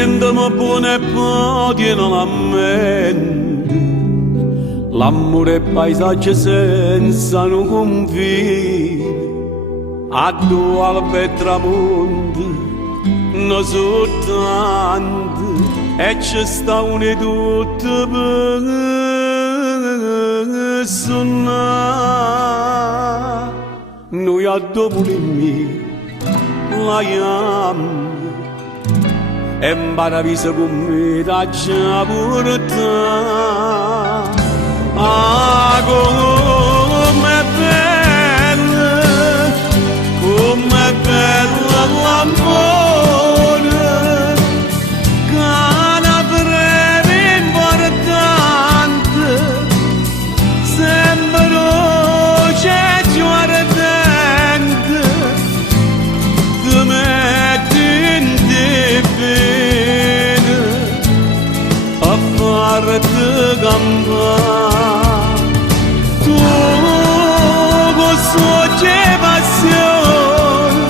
Sientami buone e poi non la mente. L'amore è paesaggio senza un confine. A due albe e tramonti, non soltanto, e ci sta une tutte per suonare. Noi a dopo di me la chiamo e mbaravisa con me da già portare. Ah, com'è bella l'amore, che una breve importante, sembra luce più ardente, ti metti in bene a farti campare. Tu questo c'è passione,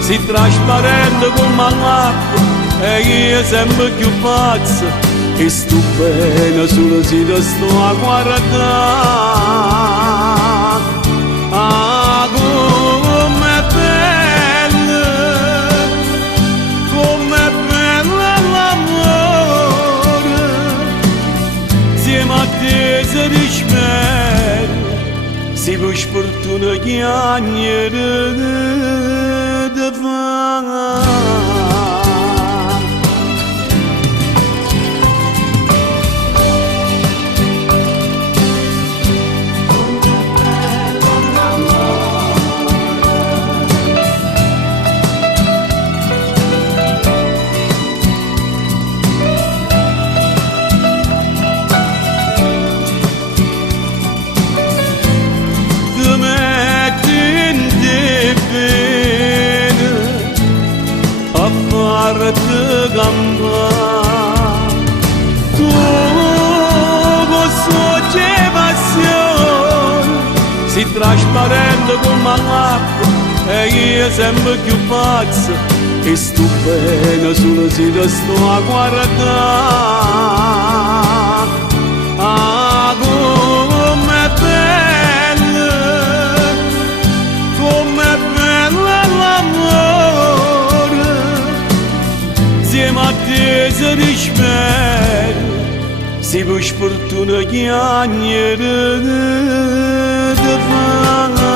si trasparente come l'acqua e io sempre più pazzo e stupendo solo si ti sto a guardare. Ah, com'è bella l'amore, insieme a te si rispetta, si può sfortuna chiagnere di fare. Farti campare. Tu questo c'è passione, si trasparente come l'acqua e io sempre più pazzo e stupendo solo si ti sto a guardare. Ah, com'è bella l'amore, insieme a te si rispetta, si può sfortuna chiagnere di fare.